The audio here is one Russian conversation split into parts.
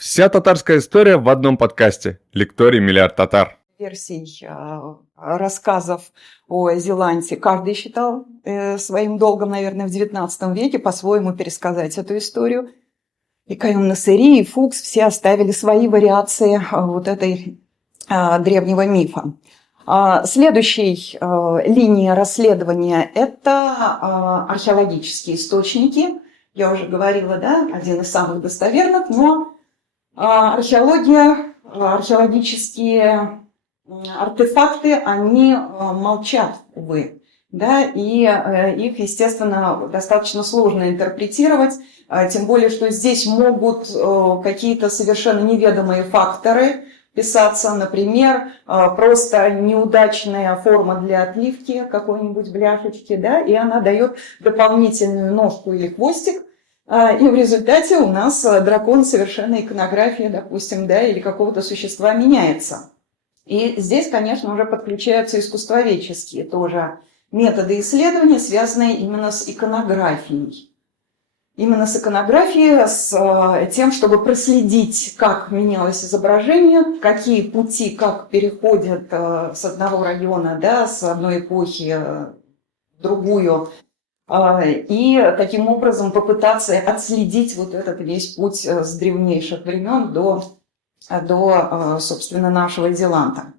Вся татарская история в одном подкасте. Лекторий «Миллиард татар». Версий рассказов о Зеландии каждый считал своим долгом, наверное, в XIX веке по-своему пересказать эту историю. И Каюм Насыри, и Фукс все оставили свои вариации вот этой древнего мифа. Следующей линией расследования – это археологические источники. Я уже говорила, да, один из самых достоверных, но археологические артефакты, они молчат, увы. Да, и их, естественно, достаточно сложно интерпретировать, тем более, что здесь могут какие-то совершенно неведомые факторы писаться, например, просто неудачная форма для отливки какой-нибудь бляшечки, да, и она дает дополнительную ножку или хвостик, и в результате у нас дракон совершенно иконография, допустим, да, или какого-то существа меняется. И здесь, конечно, уже подключаются искусствоведческие тоже методы исследования, связанные именно с иконографией. Именно с иконографией, с тем, чтобы проследить, как менялось изображение, какие пути, как переходят с одного района, да, с одной эпохи в другую, и таким образом попытаться отследить вот этот весь путь с древнейших времен до собственно, нашего Зеланда.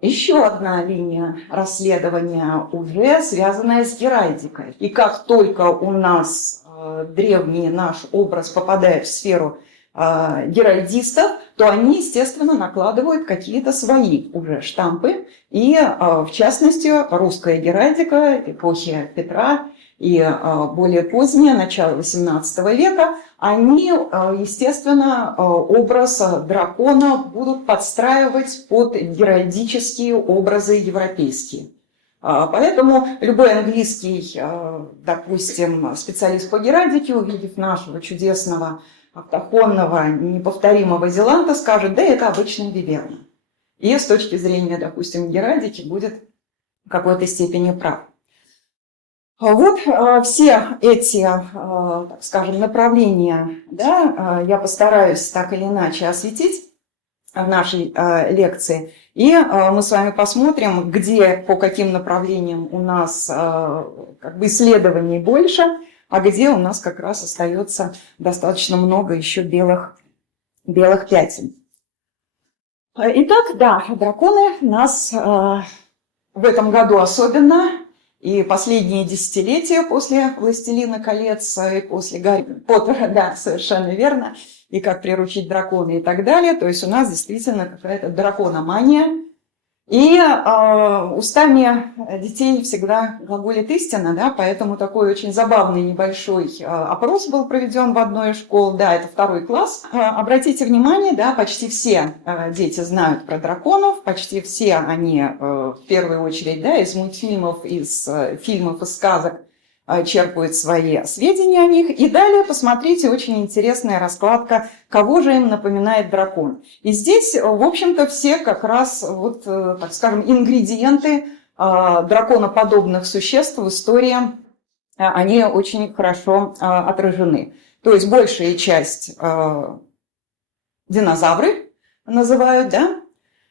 Еще одна линия расследования уже связанная с геральдикой. И как только у нас древний наш образ попадает в сферу геральдистов, то они, естественно, накладывают какие-то свои уже штампы. И, в частности, русская геральдика эпохи Петра и более позднее, начало XVIII века, они, естественно, образ дракона будут подстраивать под геральдические образы европейские. Поэтому любой английский, допустим, специалист по геральдике, увидев нашего чудесного, автохонного, неповторимого Зеланда, скажет: да, это обычная виверна. И с точки зрения, допустим, геральдики будет в какой-то степени прав. Вот все эти, так скажем, направления, да, я постараюсь так или иначе осветить в нашей лекции. И мы с вами посмотрим, где, по каким направлениям у нас как бы исследований больше, а где у нас как раз остается достаточно много еще белых пятен. Итак, да, драконы нас в этом году особенно, и последние десятилетия после «Властелина колец» и после «Гарри Поттера», да, совершенно верно, и «Как приручить дракона» и так далее. То есть у нас действительно какая-то дракономания. И устами детей всегда глаголит истина, да, поэтому такой очень забавный небольшой опрос был проведен в одной из школ, да, это 2 класс. Обратите внимание, да, почти все дети знают про драконов, почти все они в первую очередь, да, из мультфильмов, из фильмов, из сказок черпают свои сведения о них. И далее посмотрите, очень интересная раскладка, кого же им напоминает дракон. И здесь, в общем-то, все как раз, вот, так скажем, ингредиенты драконоподобных существ в истории, они очень хорошо отражены. То есть большая часть динозавры называют, да?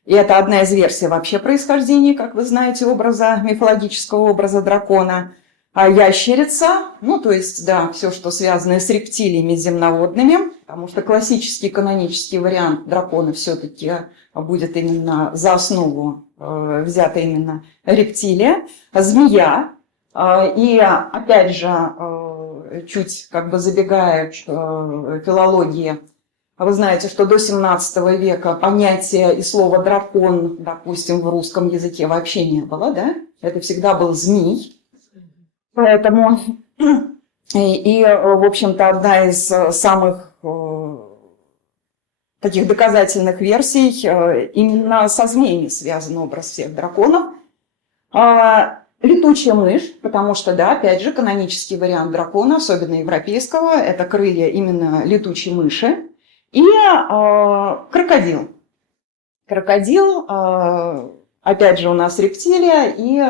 И это одна из версий вообще происхождения, как вы знаете, мифологического образа дракона. А ящерица, ну, то есть, да, все, что связано с рептилиями земноводными, потому что классический канонический вариант дракона все-таки будет именно за основу взята именно рептилия, змея. И, опять же, чуть как бы забегая к филологии, вы знаете, что до 17 века понятия и слова «дракон», допустим, в русском языке вообще не было, да? Это всегда был змей. Поэтому, в общем-то, одна из самых таких доказательных версий, именно со змеями связан образ всех драконов. Летучая мышь, потому что, да, опять же, канонический вариант дракона, особенно европейского, это крылья именно летучей мыши. И крокодил. Крокодил, опять же, у нас рептилия, и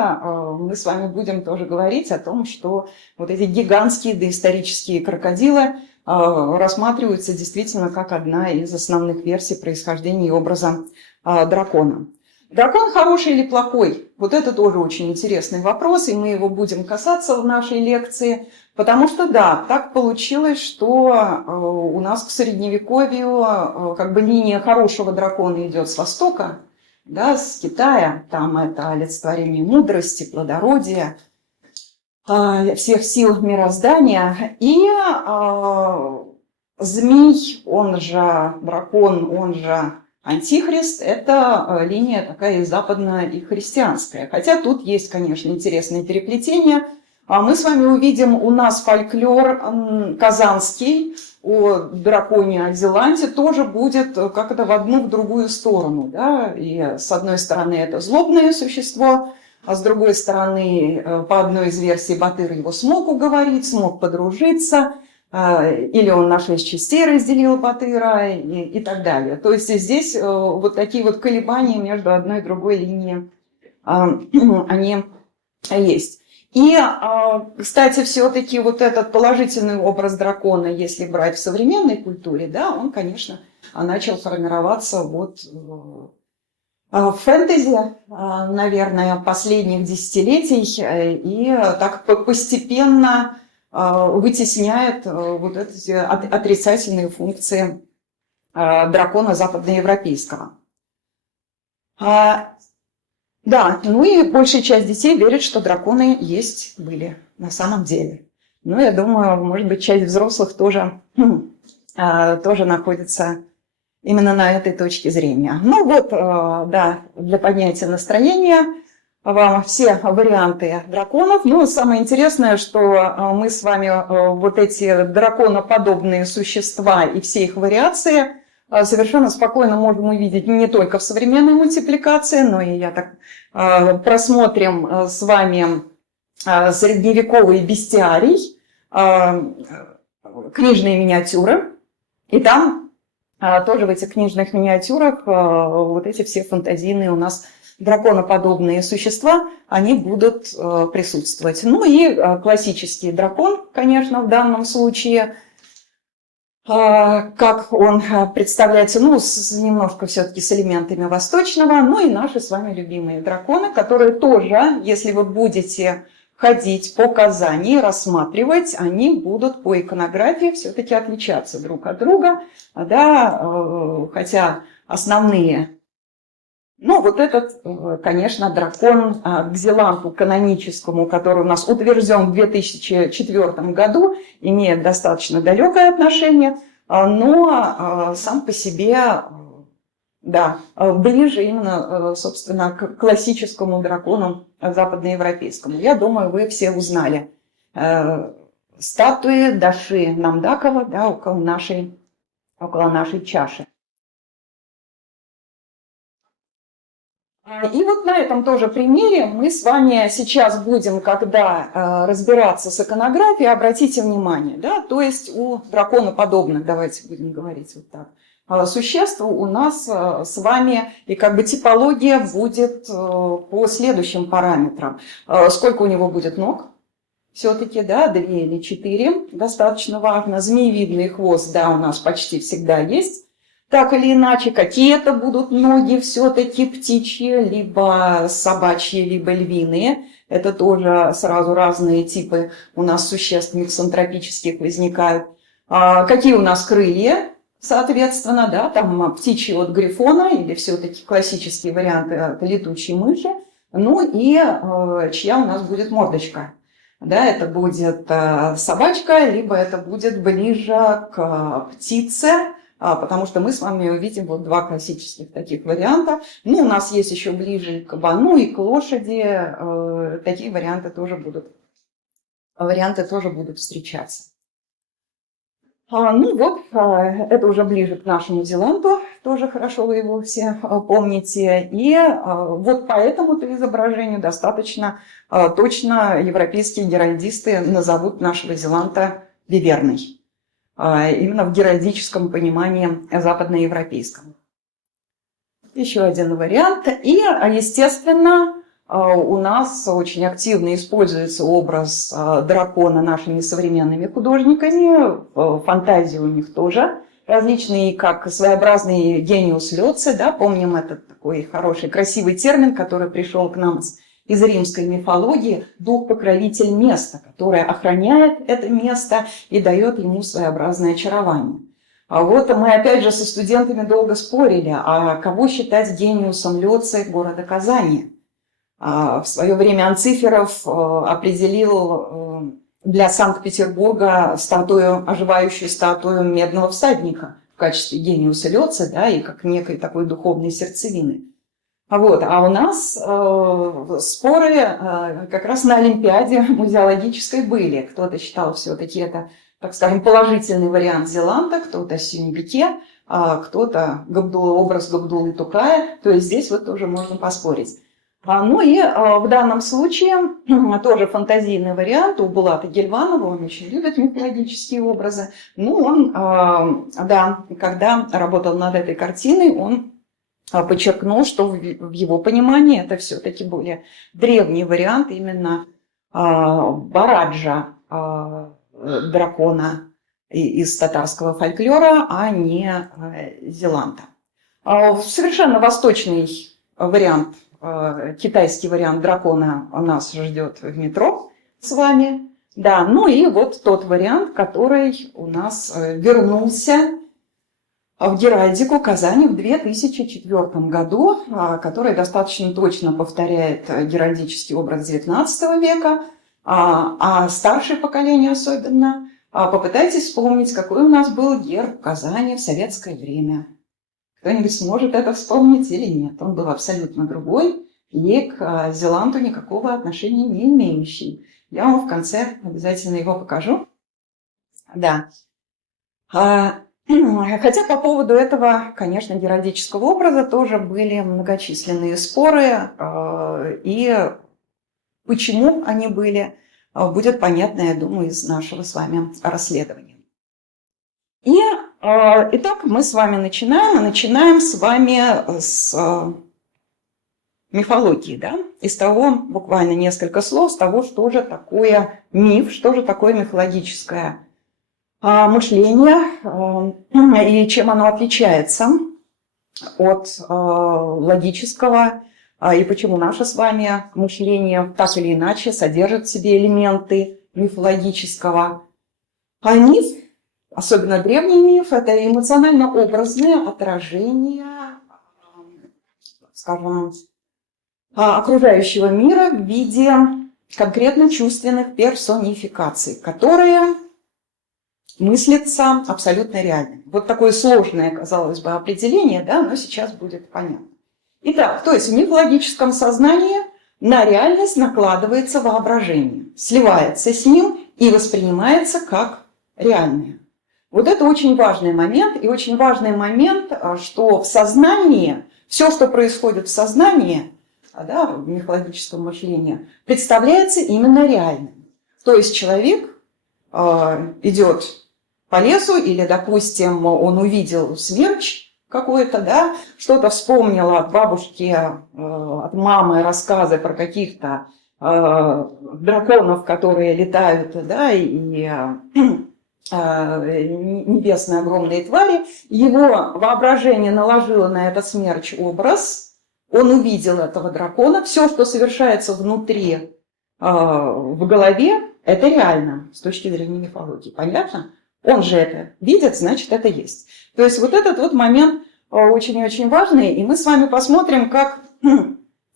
мы с вами будем тоже говорить о том, что вот эти гигантские доисторические крокодилы рассматриваются действительно как одна из основных версий происхождения и образа дракона. Дракон хороший или плохой? Вот это тоже очень интересный вопрос, и мы его будем касаться в нашей лекции, потому что, да, так получилось, что у нас к Средневековью как бы линия хорошего дракона идет с Востока, да, с Китая, там это олицетворение мудрости, плодородия, всех сил мироздания, и змей, он же дракон, он же Антихрист – это линия такая и западная, и христианская. Хотя тут есть, конечно, интересные переплетения. Мы с вами увидим, у нас фольклор казанский о драконе Азиланте тоже будет как-то в одну, в другую сторону. Да? И с одной стороны это злобное существо, а с другой стороны, по одной из версий, Батыр его смог уговорить, смог подружиться, или он на 6 частей разделил Батыра и так далее. То есть здесь вот такие вот колебания между одной и другой линией, они есть. И, кстати, все-таки вот этот положительный образ дракона, если брать в современной культуре, да, он, конечно, начал формироваться вот в фэнтези, наверное, последних десятилетий, и так постепенно вытесняет вот эти отрицательные функции дракона западноевропейского. Да, ну и большая часть детей верит, что драконы есть, были на самом деле. Ну, я думаю, может быть, часть взрослых тоже находится именно на этой точке зрения. Ну вот, да, для поднятия настроения вам все варианты драконов. Ну, самое интересное, что мы с вами вот эти драконоподобные существа и все их вариации совершенно спокойно можем увидеть не только в современной мультипликации, но и просмотрим с вами средневековый бестиарий, книжные миниатюры. И там тоже в этих книжных миниатюрах вот эти все фантазийные у нас драконоподобные существа, они будут присутствовать. Ну и классический дракон, конечно, в данном случае, как он представляется, ну, немножко все-таки с элементами восточного, ну и наши с вами любимые драконы, которые тоже, если вы будете ходить по Казани, рассматривать, они будут по иконографии все-таки отличаться друг от друга, да, хотя основные. Ну, вот этот, конечно, дракон к Зеланту каноническому, который у нас утвержден в 2004 году, имеет достаточно далекое отношение, но сам по себе, да, ближе именно, собственно, к классическому дракону западноевропейскому. Я думаю, вы все узнали статуи Даши Намдакова, да, около нашей чаши. И вот на этом тоже примере мы с вами сейчас будем, когда разбираться с иконографией, обратите внимание, да, то есть у драконоподобных, давайте будем говорить вот так, существ у нас с вами и как бы типология будет по следующим параметрам. Сколько у него будет ног? Все-таки, да, 2 или 4, достаточно важно. Змеевидный хвост, да, у нас почти всегда есть. Так или иначе, какие это будут ноги, все-таки птичьи, либо собачьи, либо львиные. Это тоже сразу разные типы у нас существ миксантропических возникают. Какие у нас крылья, соответственно, да, там птичьи от грифона или все-таки классические варианты от летучей мыши. Ну и чья у нас будет мордочка. Да, это будет собачка, либо это будет ближе к птице, потому что мы с вами увидим вот 2 классических таких варианта. Ну, у нас есть еще ближе к кабану и к лошади. Такие варианты тоже будут встречаться. Ну вот, это уже ближе к нашему Зеланту, тоже хорошо вы его все помните. И вот по этому-то изображению достаточно точно европейские геральдисты назовут нашего Зеланта виверной. Именно в геральдическом понимании западноевропейском. Еще один вариант. И, естественно, у нас очень активно используется образ дракона нашими современными художниками, фантазии у них тоже различные, как своеобразный гениус лёци, да, помним этот такой хороший, красивый термин, который пришел к нам из римской мифологии, дух-покровитель места, который охраняет это место и дает ему своеобразное очарование. А вот мы опять же со студентами долго спорили, а кого считать гениусом Лёци города Казани. В свое время Анциферов определил для Санкт-Петербурга оживающую статую Медного всадника в качестве гениуса Лёци, да, и как некой такой духовной сердцевины. Вот. А у нас споры как раз на Олимпиаде музеологической были. Кто-то считал все-таки это, так скажем, положительный вариант Зеланда, кто-то Сюньбике, кто-то образ Габдуллы Тукая. То есть здесь вот тоже можно поспорить. Ну и в данном случае тоже фантазийный вариант у Булата Гельванова, он очень любит мифологические образы. Ну, он, да, когда работал над этой картиной, он подчеркнул, что в его понимании это все-таки более древний вариант именно Бараджа, дракона из татарского фольклора, а не Зеланда. Совершенно восточный вариант, китайский вариант дракона нас ждет в метро с вами. Да, ну и вот тот вариант, который у нас вернулся в геральдику Казани в 2004 году, который достаточно точно повторяет геральдический образ XIX века, а старшее поколение особенно. Попытайтесь вспомнить, какой у нас был герб Казани в советское время. Кто-нибудь сможет это вспомнить или нет? Он был абсолютно другой и к Зеланду никакого отношения не имеющий. Я вам в конце обязательно его покажу. Да. Хотя по поводу этого, конечно, геральдического образа тоже были многочисленные споры, и почему они были, будет понятно, я думаю, из нашего с вами расследования. И итак, мы с вами начинаем с вами с мифологии, да? Из того, буквально несколько слов, с того, что же такое миф, что же такое мифологическое мышление и чем оно отличается от логического, и почему наше с вами мышление так или иначе содержит в себе элементы мифологического. А миф, особенно древний миф, это эмоционально-образное отражение, скажем, окружающего мира в виде конкретно чувственных персонификаций, которые мыслится абсолютно реально. Вот такое сложное, казалось бы, определение, да, но сейчас будет понятно. Итак, то есть в мифологическом сознании на реальность накладывается воображение, сливается с ним и воспринимается как реальное. Вот это очень важный момент, и очень важный момент, что в сознании, все, что происходит в сознании, да, в мифологическом мышлении, представляется именно реальным. То есть человек идет по лесу, или, допустим, он увидел смерч какой-то, да, что-то вспомнил от бабушки, от мамы рассказы про каких-то драконов, которые летают, да, и небесные огромные твари. Его воображение наложило на этот смерч образ, он увидел этого дракона, все, что совершается внутри, в голове, это реально с точки зрения мифологии, понятно? Он же это видит, значит, это есть. То есть вот этот вот момент очень-очень важный, и мы с вами посмотрим, как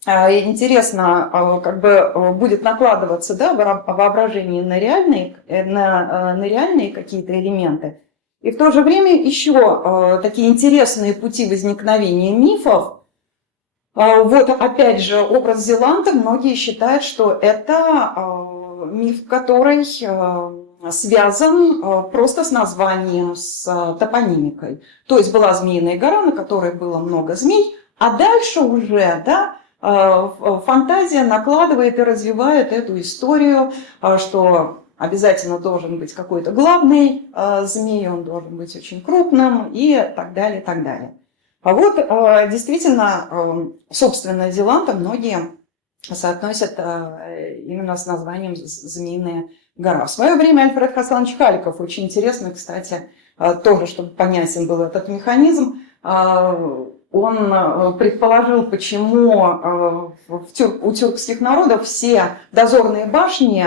интересно как бы будет накладываться, да, воображение на реальные какие-то элементы. И в то же время еще такие интересные пути возникновения мифов. Вот опять же образ Зеланда, многие считают, что это миф, который связан просто с названием, с топонимикой. То есть была Змеиная гора, на которой было много змей, а дальше уже, да, фантазия накладывает и развивает эту историю, что обязательно должен быть какой-то главный змей, он должен быть очень крупным и так далее, и так далее. А вот действительно, собственно, Зеланда многие соотносят именно с названием «Змеиная гора». В свое время Альфред Хасанович Халиков, очень интересно, кстати, тоже, чтобы понятен был этот механизм, он предположил, почему у тюркских народов все дозорные башни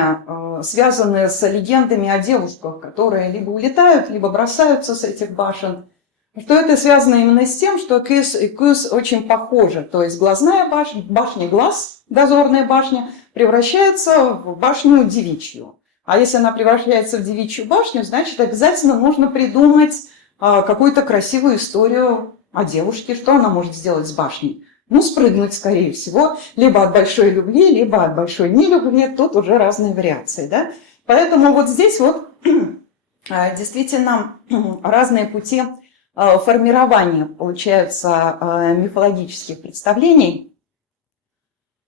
связаны с легендами о девушках, которые либо улетают, либо бросаются с этих башен. Что это связано именно с тем, что кыс и кыс очень похожи. То есть глазная башня, башня глаз, дозорная башня, превращается в башню девичью. А если она превращается в девичью башню, значит, обязательно нужно придумать какую-то красивую историю о девушке. Что она может сделать с башней? Ну, спрыгнуть, скорее всего, либо от большой любви, либо от большой нелюбви. Тут уже разные вариации, да? Поэтому вот здесь вот действительно разные пути формирования, получаются, мифологических представлений.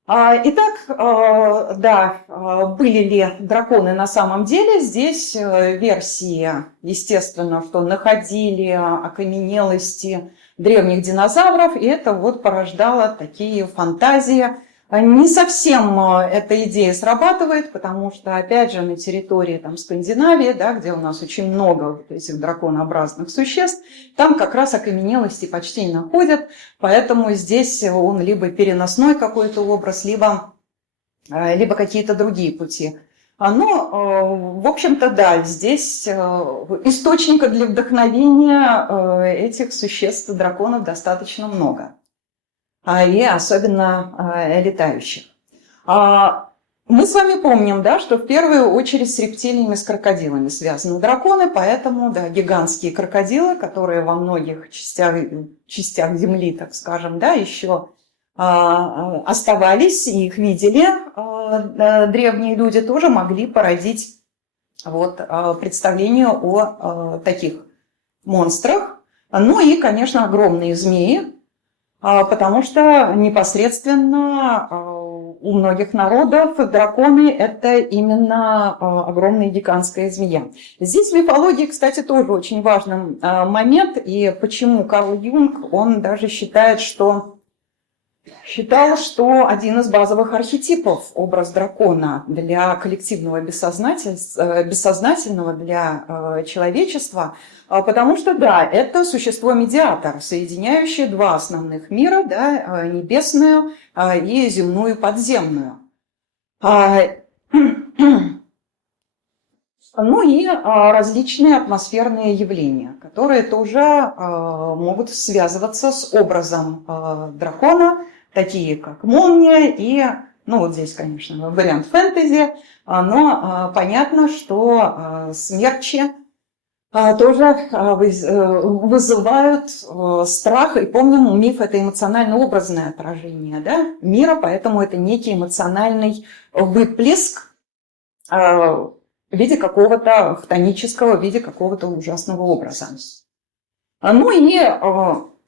Итак, да, были ли драконы на самом деле? Здесь версии, естественно, что находили окаменелости древних динозавров, и это вот порождало такие фантазии. Не совсем эта идея срабатывает, потому что, опять же, на территории там, Скандинавии, да, где у нас очень много вот этих драконообразных существ, там как раз окаменелости почти не находят, поэтому здесь он либо переносной какой-то образ, либо какие-то другие пути. Но, в общем-то, да, здесь источника для вдохновения этих существ, драконов, достаточно много. И особенно летающих. Мы с вами помним, да, что в первую очередь с рептилиями, с крокодилами связаны драконы, поэтому да, гигантские крокодилы, которые во многих частях Земли, так скажем, да, еще оставались, и их видели древние люди, тоже могли породить вот, представление о таких монстрах. Ну и, конечно, огромные змеи, потому что непосредственно у многих народов драконы – это именно огромная гигантская змея. Здесь в мифологии, кстати, тоже очень важный момент, и почему Карл Юнг, он даже считал, что один из базовых архетипов – образ дракона для коллективного бессознательного, для человечества, потому что, да, это существо-медиатор, соединяющее два основных мира, да, небесную и земную подземную. Ну и различные атмосферные явления, которые тоже могут связываться с образом дракона, такие как молния и, ну вот здесь, конечно, вариант фэнтези, но понятно, что смерчи тоже вызывают страх. И помним, миф – это эмоционально-образное отражение, да, мира, поэтому это некий эмоциональный выплеск в виде какого-то хтонического, в виде какого-то ужасного образа. Ну и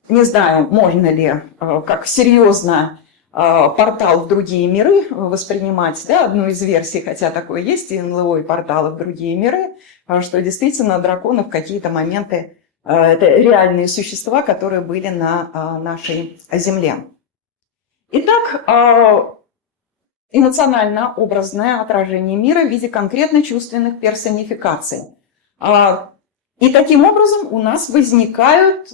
не знаю, можно ли как серьезно портал в другие миры воспринимать, да, одну из версий, хотя такое есть, и НЛО, и порталы в другие миры, что действительно драконы в какие-то моменты это реальные существа, которые были на нашей Земле. Итак, эмоционально-образное отражение мира в виде конкретно чувственных персонификаций. И таким образом у нас возникают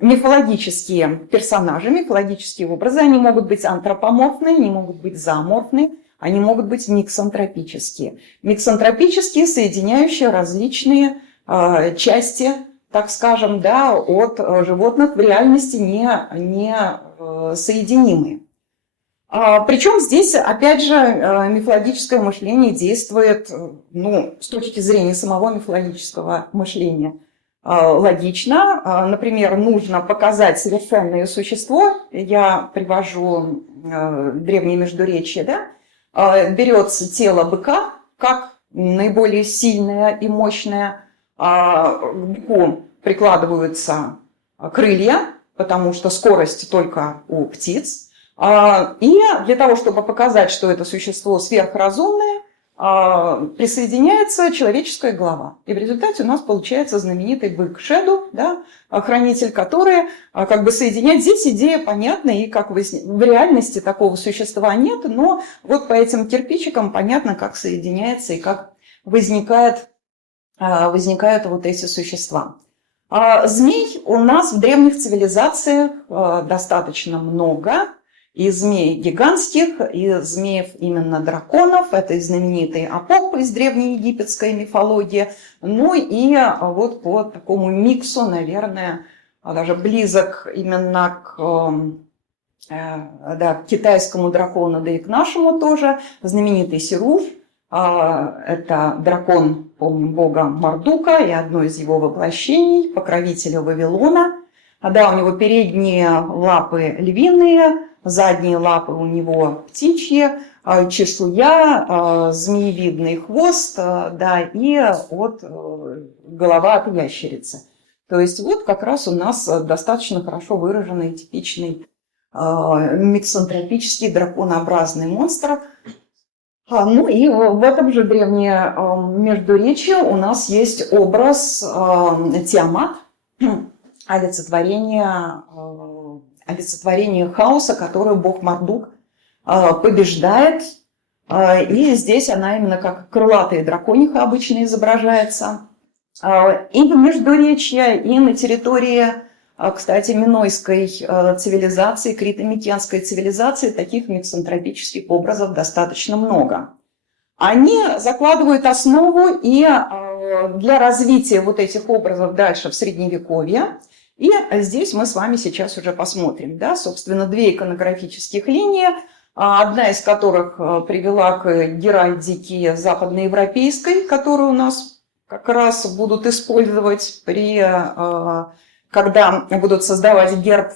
мифологические персонажи, мифологические образы. Они могут быть антропоморфны, они могут быть зооморфны, они могут быть миксантропические. Миксантропические, соединяющие различные части, так скажем, да, от животных в реальности не соединимые. Причем здесь, опять же, мифологическое мышление действует, ну, с точки зрения самого мифологического мышления, логично. Например, нужно показать совершенное существо. Я привожу древнее междуречие, да? Берется тело быка как наиболее сильное и мощное. К быку прикладываются крылья, потому что скорость только у птиц. И для того, чтобы показать, что это существо сверхразумное, присоединяется человеческая голова. И в результате у нас получается знаменитый бык Шеду, да, хранитель, который как бы соединяет. Здесь идея понятна, и как в реальности такого существа нет, но вот по этим кирпичикам понятно, как соединяется и как возникают вот эти существа. Змей у нас в древних цивилизациях достаточно много. И змей гигантских, и змеев именно драконов. Это и знаменитый Апоп из древнеегипетской мифологии. Ну и вот по такому миксу, наверное, даже близок именно к китайскому дракону, да и к нашему тоже. Знаменитый Серуф. Это дракон, помним, бога Мардука и одно из его воплощений, покровителя Вавилона. Да, у него передние лапы львиные, задние лапы у него птичьи, чешуя, змеевидный хвост, да, и голова от ящерицы. То есть вот как раз у нас достаточно хорошо выраженный типичный миксантропический драконообразный монстр. Ну и в этом же древнем междуречии у нас есть образ Тиамат, олицетворение хаоса, которое бог Мардук побеждает. И здесь она именно как крылатая дракониха обычно изображается. И в Междуречье, и на территории, кстати, минойской цивилизации, крито-микенской цивилизации таких миксантропических образов достаточно много. Они закладывают основу и для развития вот этих образов дальше в Средневековье. И здесь мы с вами сейчас уже посмотрим, да, собственно, две иконографических линии, одна из которых привела к геральдике западноевропейской, которую у нас как раз будут использовать когда будут создавать герб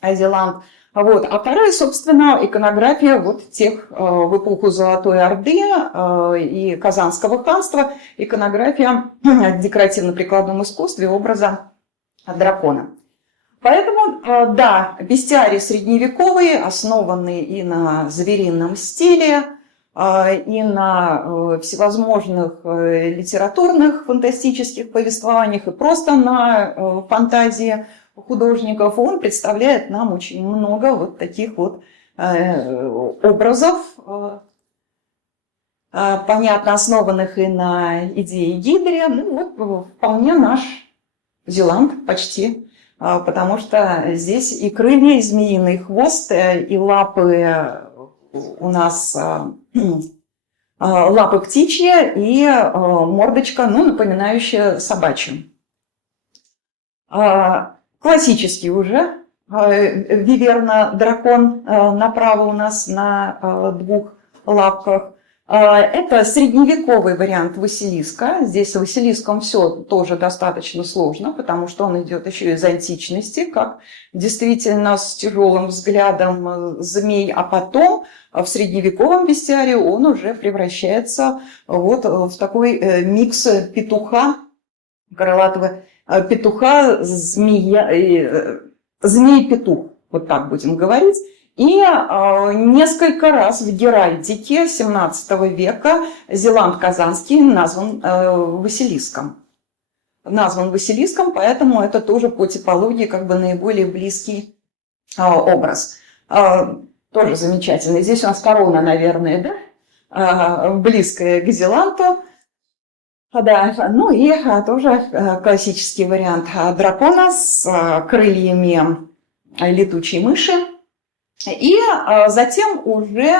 Азиланд. Вот. А вторая, собственно, иконография вот тех в эпоху Золотой Орды и Казанского ханства, иконография в декоративно-прикладном искусстве образа дракона. Поэтому, да, бестиарий средневековый, основанный и на зверином стиле, и на всевозможных литературных фантастических повествованиях, и просто на фантазии художников, он представляет нам очень много вот таких вот образов, понятно, основанных и на идее Гидрия. Ну вот вполне наш Зеланд почти, потому что здесь и крылья, и змеиный хвост, и лапы у нас лапы птичьи, и мордочка, ну, напоминающая собачью. Классический уже виверна-дракон направо у нас на двух лапках. Это средневековый вариант Василиска. Здесь с Василиском все тоже достаточно сложно, потому что он идет еще из античности, как действительно с тяжелым взглядом змей, а потом в средневековом бестиарии он уже превращается вот в такой микс петуха, крылатого петуха, змей-петух, вот так будем говорить. И несколько раз в геральдике XVII века Зеланд Казанский назван Василиском. Назван Василиском, поэтому это тоже по типологии как бы наиболее близкий образ. Тоже замечательный. Здесь у нас корона, наверное, да? Близкая к Зеланду. Да, ну и тоже классический вариант дракона с крыльями летучей мыши. И затем уже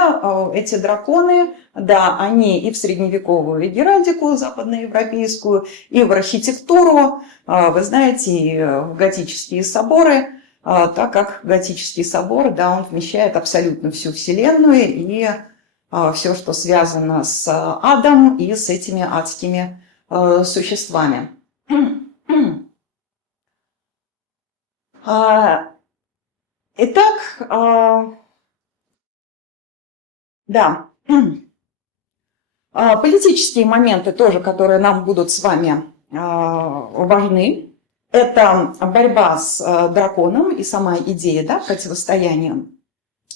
эти драконы, да, они и в средневековую геральдику западноевропейскую, и в архитектуру, вы знаете, и в готические соборы, так как готический собор, да, он вмещает абсолютно всю Вселенную и все, что связано с адом и с этими адскими существами. Итак, да, политические моменты тоже, которые нам будут с вами важны, это борьба с драконом и сама идея, да, противостояния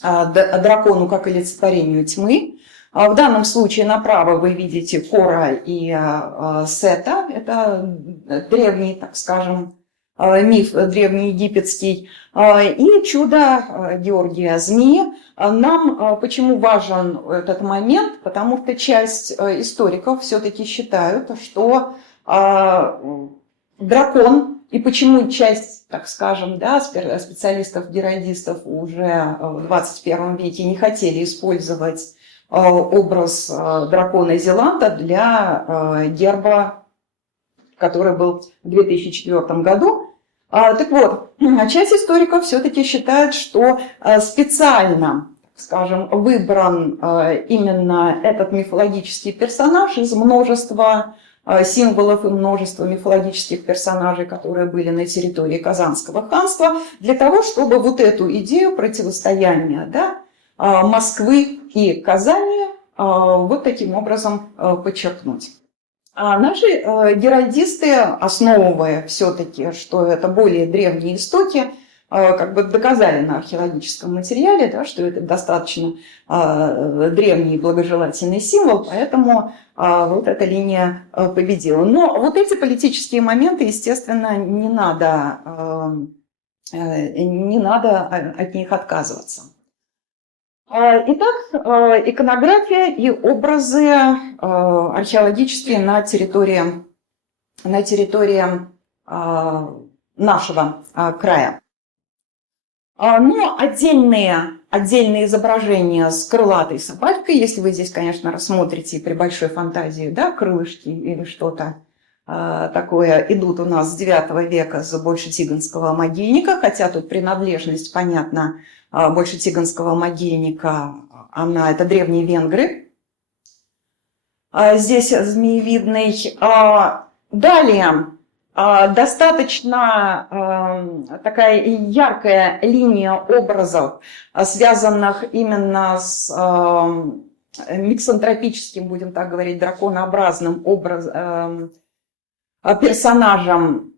дракону как олицетворению тьмы. В данном случае направо вы видите Кора и Сета. Это древний, так скажем, миф древнеегипетский. И чудо Георгия Змеи. Нам почему важен этот момент? Потому что часть историков все-таки считают, что дракон, и почему часть, так скажем, да, специалистов-геральдистов уже в 21 веке не хотели использовать образ дракона Зеланда для герба, который был в 2004 году. Так вот, часть историков все-таки считает, что специально, скажем, выбран именно этот мифологический персонаж из множества символов и множества мифологических персонажей, которые были на территории Казанского ханства, для того, чтобы вот эту идею противостояния, да, Москвы и Казани вот таким образом подчеркнуть. А наши геральдисты, основывая все-таки, что это более древние истоки, как бы доказали на археологическом материале, да, что это достаточно древний и благожелательный символ, поэтому вот эта линия победила. Но вот эти политические моменты, естественно, не надо от них отказываться. Итак, иконография и образы археологические на территории нашего края. Но отдельные изображения с крылатой собачкой, если вы здесь, конечно, рассмотрите при большой фантазии, да, крылышки или что-то такое, идут у нас с 9 века с Большетиганского могильника, хотя тут принадлежность, понятно, Большетиганского могильника, это древние венгры. Здесь змеевидный. Далее достаточно такая яркая линия образов, связанных именно с миксантропическим, будем так говорить, драконообразным персонажем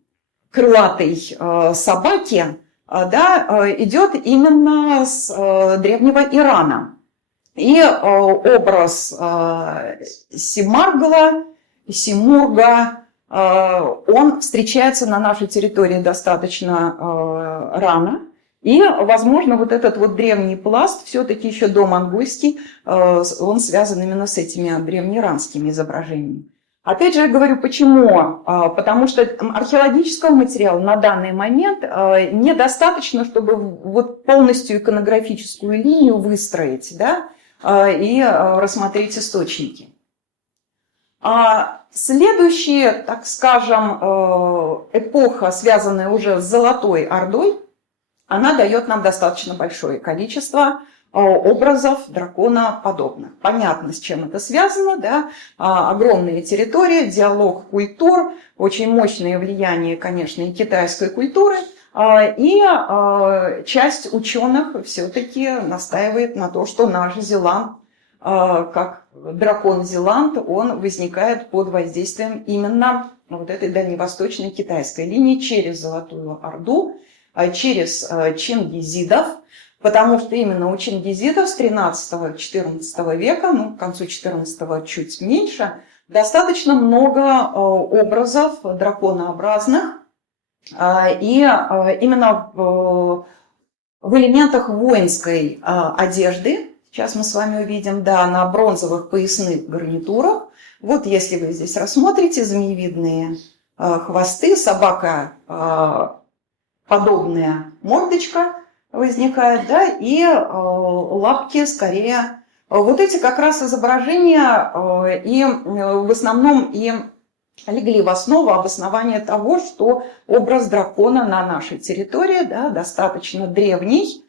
крылатой собаки, да, идет именно с древнего Ирана. И образ Симурга, он встречается на нашей территории достаточно рано. И, возможно, вот этот вот древний пласт, все-таки еще домонгольский, он связан именно с этими древнеиранскими изображениями. Опять же, я говорю, почему? Потому что археологического материала на данный момент недостаточно, чтобы вот полностью иконографическую линию выстроить, да, и рассмотреть источники. Следующая, так скажем, эпоха, связанная уже с Золотой Ордой, она дает нам достаточно большое количество образов драконоподобных. Понятно, с чем это связано, да? Огромные территории, диалог культур, очень мощное влияние, конечно, и китайской культуры. И часть ученых все-таки настаивает на то, что наш Зеланд, как дракон Зеланд, он возникает под воздействием именно вот этой дальневосточной китайской линии через Золотую Орду, через чингизидов, потому что именно у чингизидов с 13-14 века, ну, к концу 14-го чуть меньше, достаточно много образов драконообразных, и именно в элементах воинской одежды. Сейчас мы с вами увидим, да, на бронзовых поясных гарнитурах. Вот если вы здесь рассмотрите, змеевидные хвосты, собака подобная мордочка возникает, да, и лапки скорее. Вот эти как раз изображения и в основном и легли в основу обоснования того, что образ дракона на нашей территории, да, достаточно древний.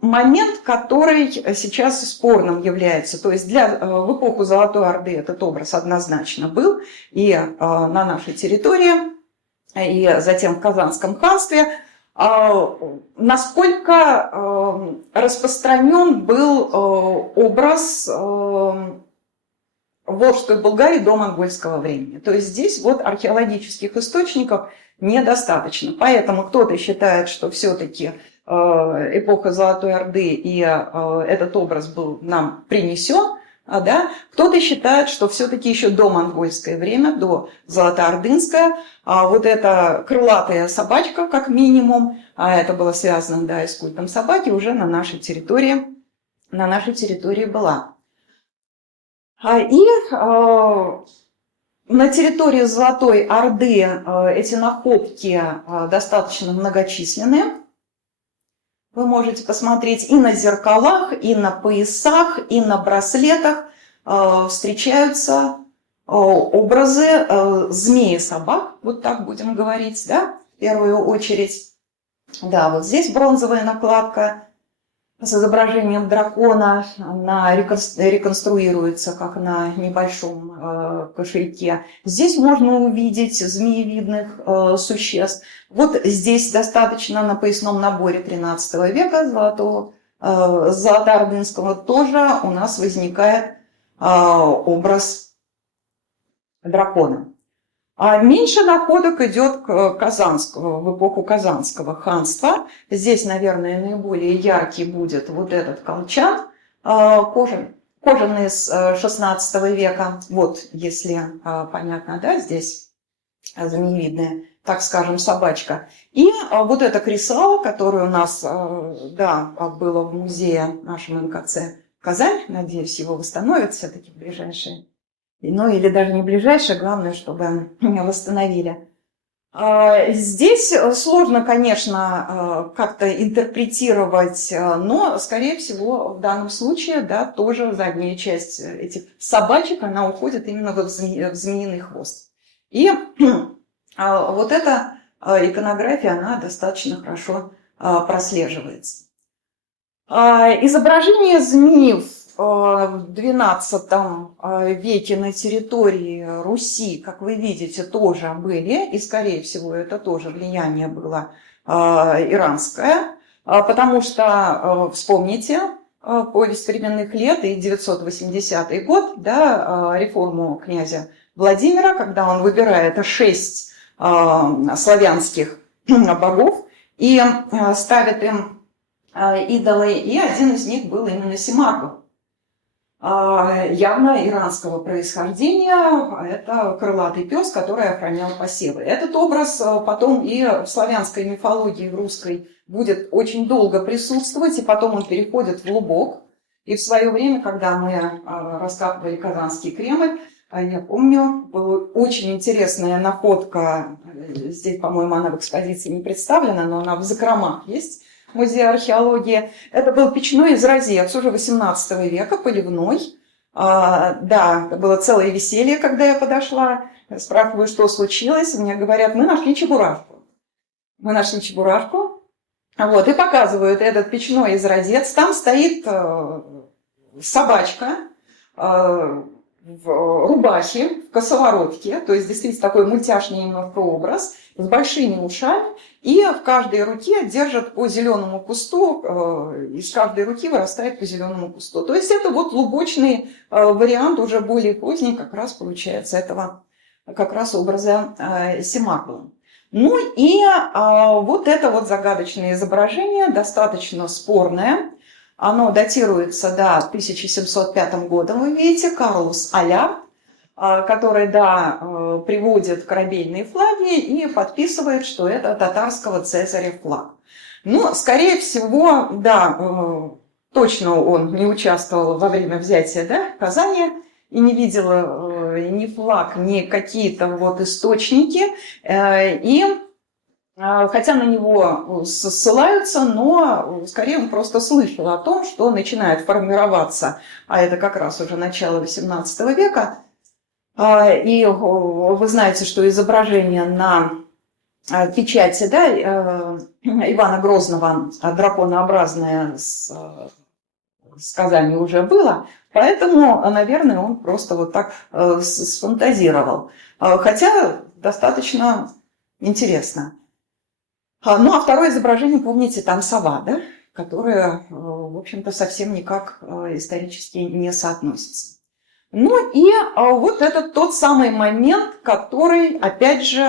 Момент, который сейчас спорным является, то есть в эпоху Золотой Орды этот образ однозначно был и на нашей территории, и затем в Казанском ханстве. Насколько распространен был образ в Волжской Булгарии до монгольского времени. То есть здесь вот археологических источников недостаточно. Поэтому кто-то считает, что все-таки эпоха Золотой Орды и этот образ был нам принесен да? Кто-то считает, что все-таки еще до монгольское время, до золотоордынское, вот эта крылатая собачка, как минимум, а это было связано, да, и с культом собаки, уже на нашей территории была. И на территории Золотой Орды эти находки достаточно многочисленные. Вы можете посмотреть и на зеркалах, и на поясах, и на браслетах встречаются образы змеи-собак, вот так будем говорить, да, в первую очередь. Да, вот здесь бронзовая накладка с изображением дракона, она реконструируется как на небольшом кошельке. Здесь можно увидеть змеевидных существ. Вот здесь достаточно на поясном наборе XIII века золотоордынского тоже у нас возникает образ дракона. А меньше находок идет в эпоху Казанского ханства. Здесь, наверное, наиболее яркий будет вот этот колчан кожаный с XVI века. Вот, если понятно, да, здесь змеевидная, так скажем, собачка. И вот это кресало, которое у нас, да, было в музее нашем МКЦ Казань. Надеюсь, его восстановят все-таки в ближайшие. Ну или даже не ближайшее, главное, чтобы меня восстановили. Здесь сложно, конечно, как-то интерпретировать, но, скорее всего, в данном случае, да, тоже задняя часть этих собачек, она уходит именно в змеиный хвост. И вот эта иконография, она достаточно хорошо прослеживается. Изображение змеев в XII веке на территории Руси, как вы видите, тоже были, и, скорее всего, это тоже влияние было иранское, потому что, вспомните, повесть временных лет и 980 год, да, реформу князя Владимира, когда он выбирает 6 славянских богов и ставит им идолы, и один из них был именно Семаргл. Явно иранского происхождения, это крылатый пес, который охранял посевы. Этот образ потом и в славянской мифологии, в русской, будет очень долго присутствовать, и потом он переходит в Лубок. И в свое время, когда мы раскапывали Казанский Кремль, я помню, была очень интересная находка, здесь, по-моему, она в экспозиции не представлена, но она в закромах есть, Музей археологии. Это был печной изразец уже XVIII века, поливной. Да, это было целое веселье, когда я подошла. Спрашиваю, что случилось. Мне говорят, мы нашли чебурашку. Вот, и показывают этот печной изразец. Там стоит собачка в рубахе, в косоворотке, то есть действительно такой мультяшный немножко образ, с большими ушами, и в каждой руке держат по зеленому кусту, из каждой руки вырастает по зеленому кусту. То есть это вот лубочный вариант, уже более поздний, как раз получается, этого как раз образа Семаргла. Ну и вот это вот загадочное изображение, достаточно спорное. Оно датируется, да, 1705 годом, вы видите, Карлус Аляр, который, да, приводит корабельные флаги и подписывает, что это татарского цезаря флаг. Ну, скорее всего, да, точно он не участвовал во время взятия, да, Казани и не видел ни флаг, ни какие-то вот источники, и хотя на него ссылаются, но скорее он просто слышал о том, что начинает формироваться, а это как раз уже начало XVIII века. И вы знаете, что изображение на печати, да, Ивана Грозного, драконообразное с Казани уже было, поэтому, наверное, он просто вот так сфантазировал. Хотя достаточно интересно. Ну, а второе изображение, помните, там сова, да, которая, в общем-то, совсем никак исторически не соотносится. Ну и вот это тот самый момент, который, опять же,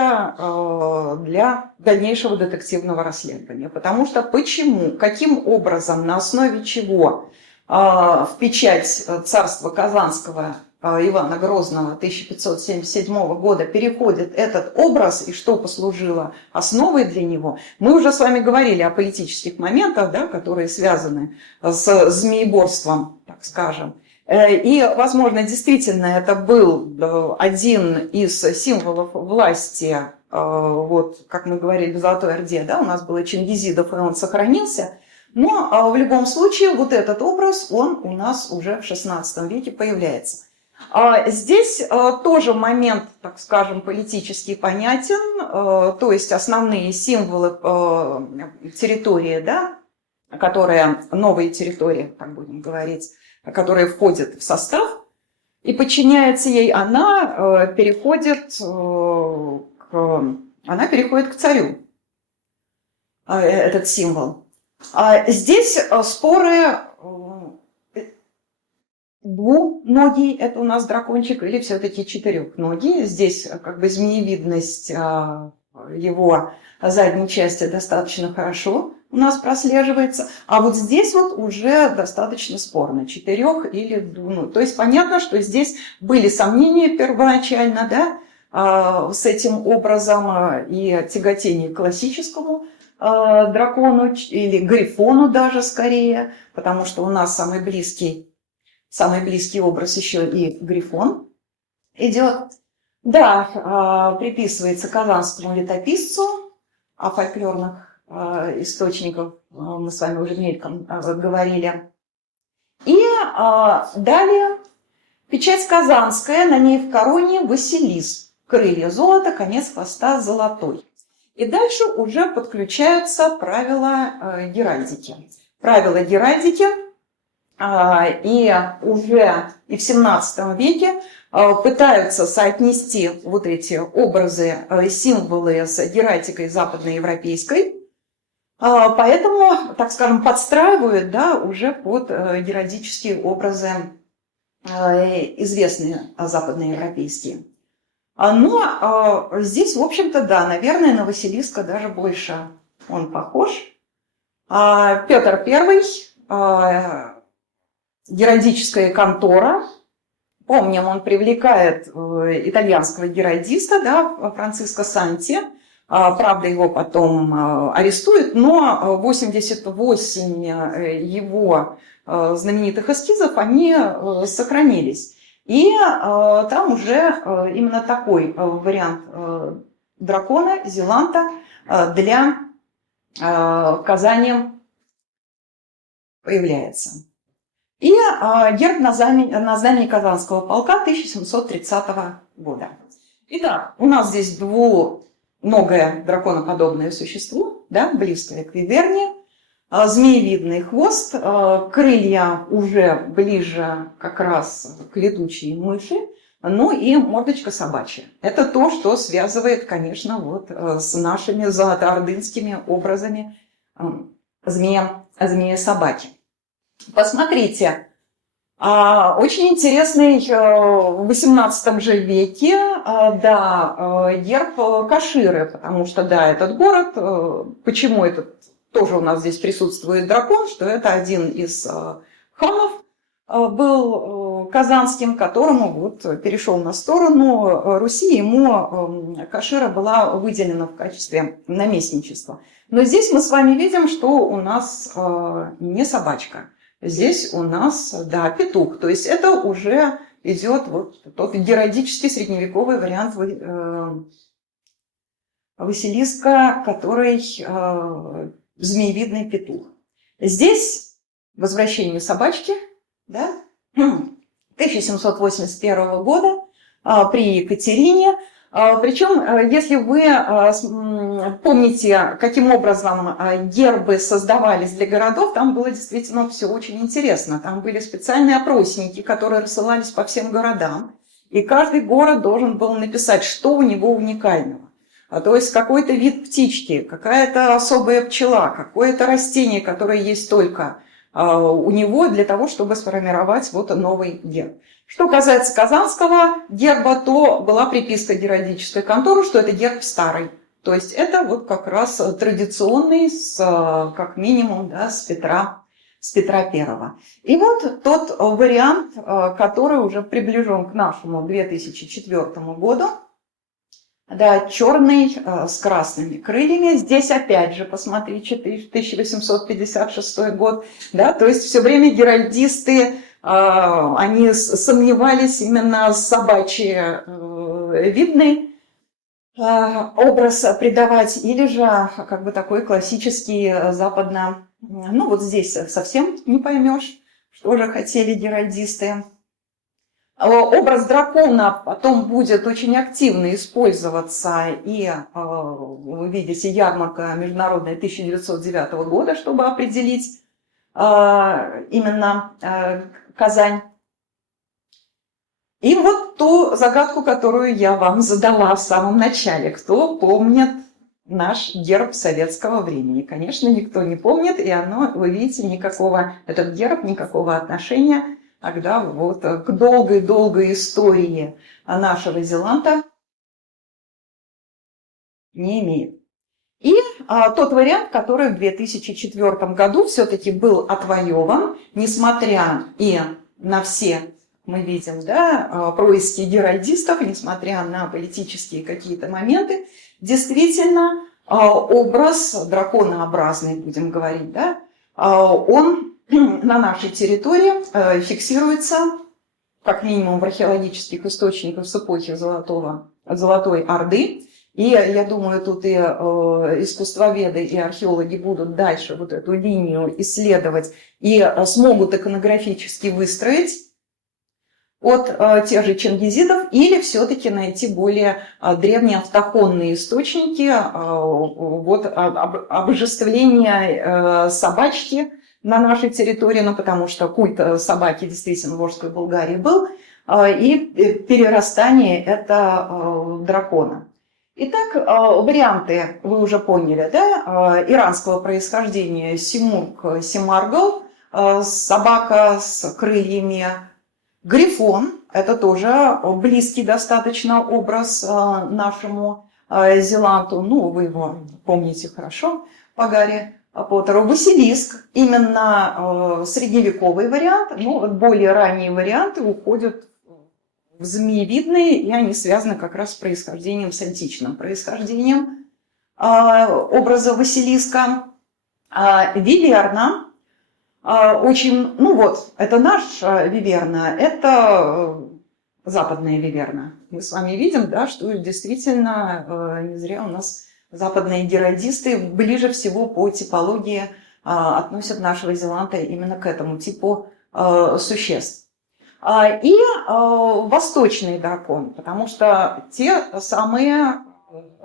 для дальнейшего детективного расследования. Потому что почему, каким образом, на основе чего в печать царства Казанского Ивана Грозного 1577 года переходит этот образ и что послужило основой для него. Мы уже с вами говорили о политических моментах, да, которые связаны с змееборством, так скажем. И, возможно, действительно это был один из символов власти, вот, как мы говорили, в Золотой Орде, да, у нас было Чингизидов, и он сохранился. Но в любом случае вот этот образ, он у нас уже в XVI веке появляется. Здесь тоже момент, так скажем, политический понятен, то есть основные символы территории, да, которые, новые территории, так будем говорить, которые входят в состав, и подчиняется ей, она переходит к царю, этот символ. Здесь споры: двуногий, это у нас дракончик, или все-таки четырехногий. Здесь как бы змеевидность его задней части достаточно хорошо у нас прослеживается, а вот здесь вот уже достаточно спорно, четырех или двух. То есть понятно, что здесь были сомнения первоначально, да, с этим образом и тяготение к классическому дракону или грифону даже скорее, потому что у нас самый близкий образ еще и грифон идет. Да, приписывается казанскому летописцу, о фольклорных источниках мы с вами уже мельком говорили. И далее печать казанская, на ней в короне Василиск, крылья золота, конец хвоста золотой. И дальше уже подключаются правила геральдики. Правила геральдики и уже и в XVII веке пытаются соотнести вот эти образы, символы с геральдикой западноевропейской, поэтому, так скажем, подстраивают, да, уже под геральдические образы известные западноевропейские. Но здесь, в общем-то, да, наверное, на Василиска даже больше он похож. Петр I, геральдическая контора. Помним, он привлекает итальянского геральдиста, да, Франциско Санти. Правда, его потом арестуют, но 88 его знаменитых эскизов, они сохранились. И там уже именно такой вариант дракона, зеланта для Казани появляется. И герб на знамени Казанского полка 1730 года. Итак, у нас здесь двуногое драконоподобное существо, да, близкое к виверне, змеевидный хвост, крылья уже ближе как раз к летучей мыши, ну и мордочка собачья. Это то, что связывает, конечно, вот с нашими золотоордынскими образами змея-собаки. Посмотрите, очень интересный в XVIII же веке, да, герб Каширы, потому что, да, этот город, почему этот тоже у нас здесь присутствует дракон, что это один из ханов был казанским, которому вот перешел на сторону Руси, ему Кашира была выделена в качестве наместничества. Но здесь мы с вами видим, что у нас не собачка. Здесь у нас, да, петух. То есть это уже идет вот тот геральдический средневековый вариант Василиска, который змеевидный петух. Здесь возвращение собачки, да, 1781 года при Екатерине. Причем, если вы помните, каким образом гербы создавались для городов, там было действительно все очень интересно. Там были специальные опросники, которые рассылались по всем городам. И каждый город должен был написать, что у него уникального. То есть какой-то вид птички, какая-то особая пчела, какое-то растение, которое есть только у него для того, чтобы сформировать вот новый герб. Что касается казанского герба, то была приписка геральдической конторы, что это герб старый. То есть это вот как раз традиционный, как минимум, да, с Петра с Петра I. И вот тот вариант, который уже приближен к нашему 2004 году, да, черный с красными крыльями. Здесь опять же, посмотрите, 1856 год, да, то есть все время геральдисты, они сомневались именно собачьи видный образ придавать, или же как бы такой классический западно, ну вот здесь совсем не поймешь, что же хотели геральдисты. Образ дракона потом будет очень активно использоваться, и вы видите ярмарка международная 1909 года, чтобы определить именно Казань. И вот ту загадку, которую я вам задала в самом начале. Кто помнит наш герб советского времени? Конечно, никто не помнит, и оно, вы видите, этот герб никакого отношения тогда вот к долгой-долгой истории нашего Зеланда не имеет. И тот вариант, который в 2004 году все-таки был отвоеван, несмотря и на все, мы видим, да, происки геральдистов, несмотря на политические какие-то моменты, действительно образ драконообразный, будем говорить, да, он на нашей территории фиксируется, как минимум в археологических источниках с эпохи Золотой Орды. И я думаю, тут и искусствоведы, и археологи будут дальше вот эту линию исследовать и смогут иконографически выстроить от тех же чингизидов, или все-таки найти более древние автохтонные источники вот, обожествления собачки на нашей территории, ну, потому что культ собаки действительно в Волжской Болгарии был, и перерастание это дракона. Итак, варианты вы уже поняли, да? Иранского происхождения Симург Семаргл, собака с крыльями. Грифон – это тоже близкий достаточно образ нашему Зеланду, ну, вы его помните хорошо по Гарри Поттеру. Василиск – именно средневековый вариант, но вот более ранние варианты уходят в змеевидные, и они связаны как раз с происхождением, с античным происхождением образа Василиска. Виверна. Очень, ну вот, это наш виверна, это западная виверна. Мы с вами видим, да, что действительно не зря у нас западные геральдисты ближе всего по типологии относят нашего Зеланда именно к этому типу существ. И восточный дракон, потому что те самые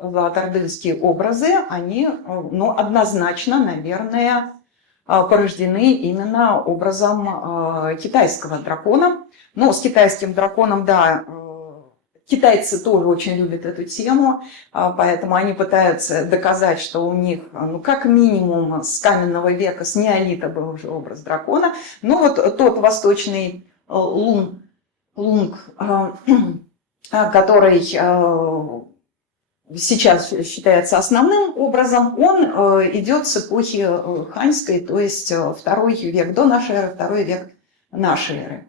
золотоордынские образы, они, ну, однозначно, наверное, порождены именно образом китайского дракона. Но с китайским драконом, да, китайцы тоже очень любят эту тему, поэтому они пытаются доказать, что у них, ну, как минимум, с каменного века, с неолита был уже образ дракона. Но вот тот восточный лунг, который сейчас считается основным образом, он идет с эпохи ханьской, то есть 2 век до нашей эры, 2 век нашей эры.